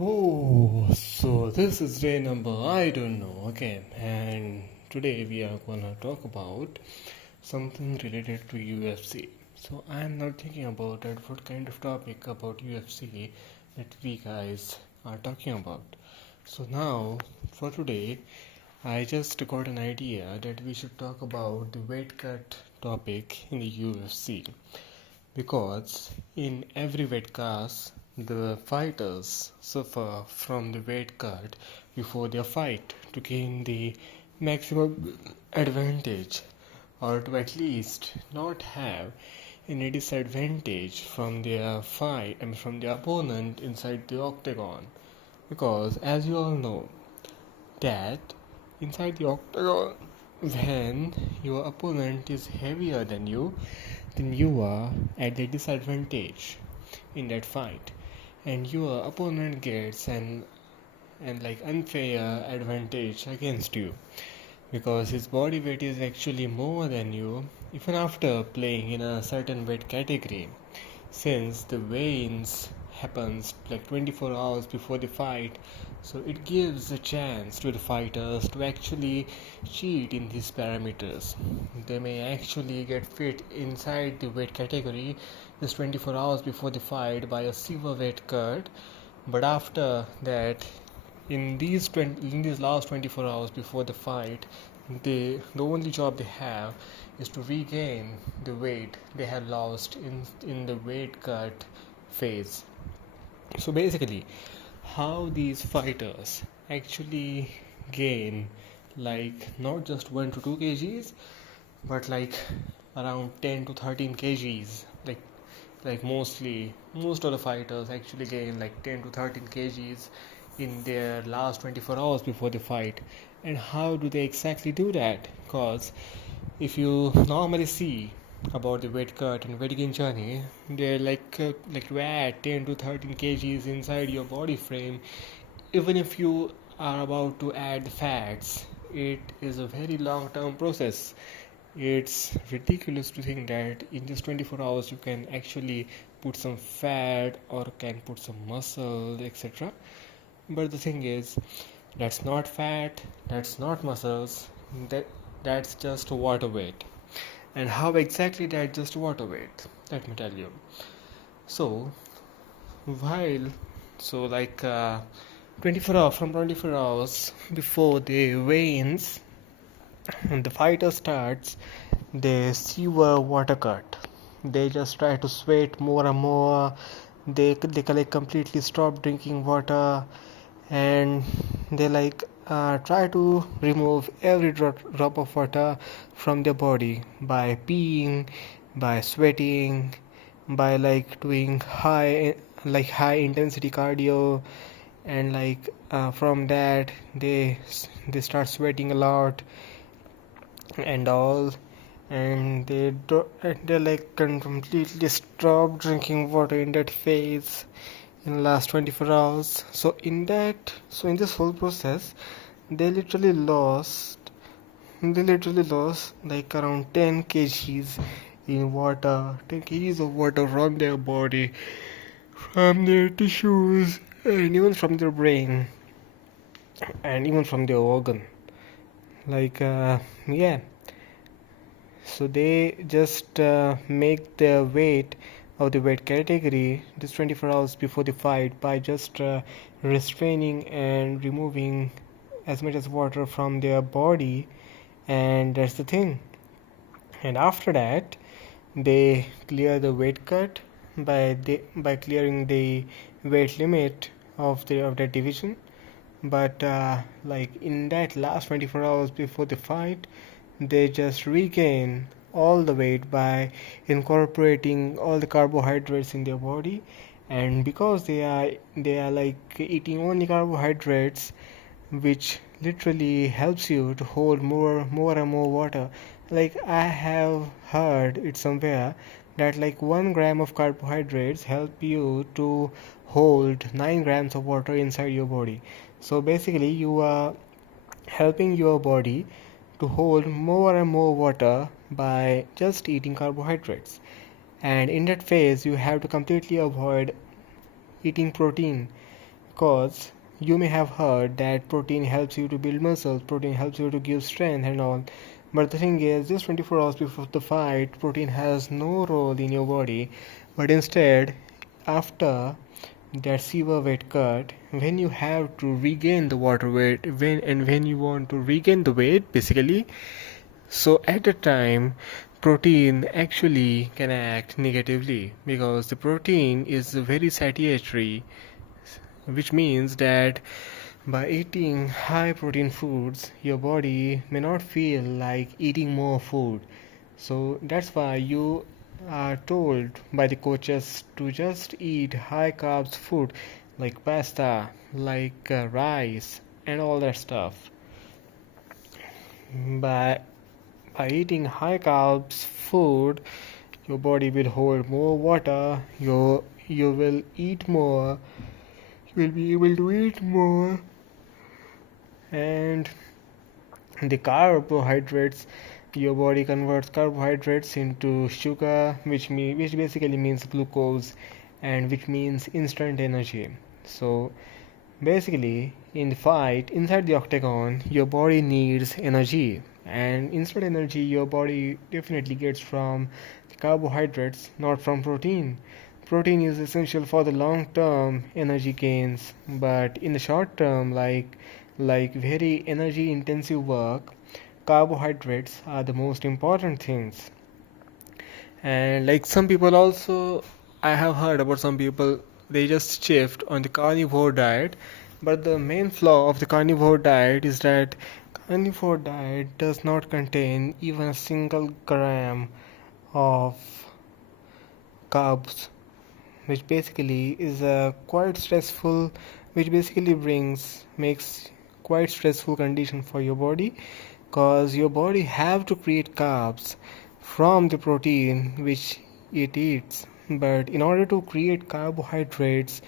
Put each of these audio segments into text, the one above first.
So this is day number I don't know again, and today we are gonna talk about something related to UFC. So I'm not thinking about it, what kind of topic about UFC that we guys are talking about. So now for today, I just got an idea that we should talk about the weight cut topic in the UFC because in every weight class the fighters suffer from the weight cut before their fight to gain the maximum advantage or to at least not have any disadvantage from their fight and from their opponent inside the octagon, because as you all know that inside the octagon, when your opponent is heavier than you, then you are at a disadvantage in that fight, and your opponent gets an like unfair advantage against you because his body weight is actually more than you even after playing in a certain weight category, since the weigh-ins happens like 24 hours before the fight. So it gives a chance to the fighters to actually cheat in these parameters. They may actually get fit inside the weight category just 24 hours before the fight by a silver weight cut, but after that, in these last 24 hours before the fight, the only job they have is to regain the weight they have lost in the weight cut phase. So basically, how these fighters actually gain like not just 1 to 2 kgs, but like around 10 to 13 kgs, like most of the fighters actually gain like 10 to 13 kgs in their last 24 hours before the fight. And how do they exactly do that? Because if you normally see about the weight cut and weight gain journey, they're like to add 10 to 13 kgs inside your body frame. Even if you are about to add fats, it is a very long term process. It's ridiculous to think that in just 24 hours you can actually put some fat or can put some muscle, etc. But the thing is, that's not fat, that's not muscles, that that's just water weight. And how exactly that just water weight? Let me tell you. So while so like 24 hours from 24 hours before the weigh-ins, when the fighter starts, they severe water cut. They just try to sweat more and more. They like completely stop drinking water, and they try to remove every drop of water from their body by peeing, by sweating, by like doing high intensity cardio, and from that they start sweating a lot and all, and they like can completely stop drinking water in that phase in the last 24 hours. So in this whole process, they literally lost they literally lost like around 10 kgs in water, 10 kgs of water from their body, from their tissues, and even from their brain, and even from their organ. Yeah, so they just make the weight of the weight category just 24 hours before the fight by just restraining and removing as much as water from their body, and that's the thing. And after that, they clear the weight cut by clearing the weight limit of that division. But like in that last 24 hours before the fight, they just regain all the weight by incorporating all the carbohydrates in their body. And because they are like eating only carbohydrates, which literally helps you to hold more and more water. Like I have heard it somewhere that like 1 gram of carbohydrates help you to hold 9 grams of water inside your body. So basically you are helping your body to hold more and more water by just eating carbohydrates. And in that phase you have to completely avoid eating protein, Cause you may have heard that protein helps you to build muscles, protein helps you to give strength and all. But the thing is, just 24 hours before the fight, protein has no role in your body. But instead, after that severe weight cut, when you have to regain the water weight, when you want to regain the weight, basically, so at the time, protein actually can act negatively because the protein is very satiatory, which means that by eating high protein foods, your body may not feel like eating more food. So that's why you are told by the coaches to just eat high carbs food like pasta, like rice, and all that stuff. By eating high carbs food, your body will hold more water. You will eat more. You will be able to eat more, and the carbohydrates, your body converts carbohydrates into sugar, which basically means glucose, and which means instant energy. So basically, in the fight inside the octagon, your body needs energy, and instant energy your body definitely gets from the carbohydrates, not from protein. Protein is essential for the long term energy gains, but in the short term, like very energy intensive work, carbohydrates are the most important things. And like some people also, I have heard about some people, they just shift on the carnivore diet. But the main flaw of the carnivore diet is that carnivore diet does not contain even a single gram of carbs, which basically is a quite stressful, which basically brings makes quite stressful condition for your body, cause your body have to create carbs from the protein which it eats. But in order to create carbohydrates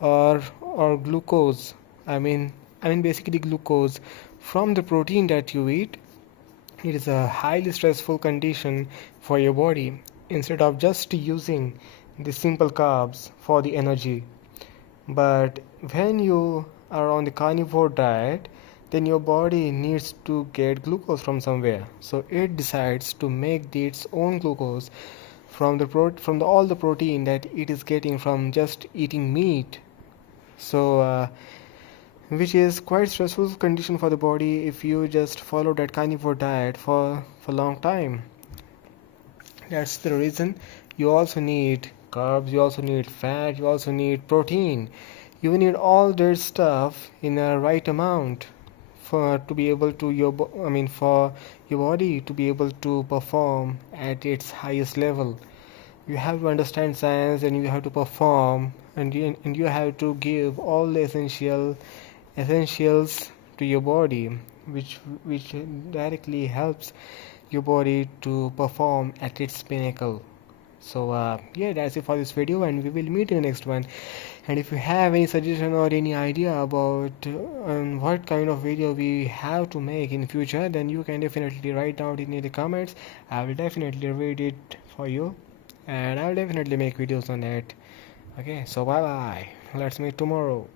or glucose, I mean basically glucose from the protein that you eat, it is a highly stressful condition for your body. Instead of just using the simple carbs for the energy, but when you are on the carnivore diet, then your body needs to get glucose from somewhere. So it decides to make its own glucose from all the protein that it is getting from just eating meat. So which is quite stressful condition for the body if you just follow that carnivore diet for long time. That's the reason you also need carbs, you also need fat, you also need protein. You need all that stuff in a right amount for to be able to for your body to be able to perform at its highest level. You have to understand science, and you have to perform, and you have to give all the essentials to your body, which directly helps your body to perform at its pinnacle. So yeah, that's it for this video, and we will meet in the next one. And if you have any suggestion or any idea about what kind of video we have to make in future, then you can definitely write down in the comments. I will definitely read it for you, and I will definitely make videos on that. Okay, so bye bye, let's meet tomorrow.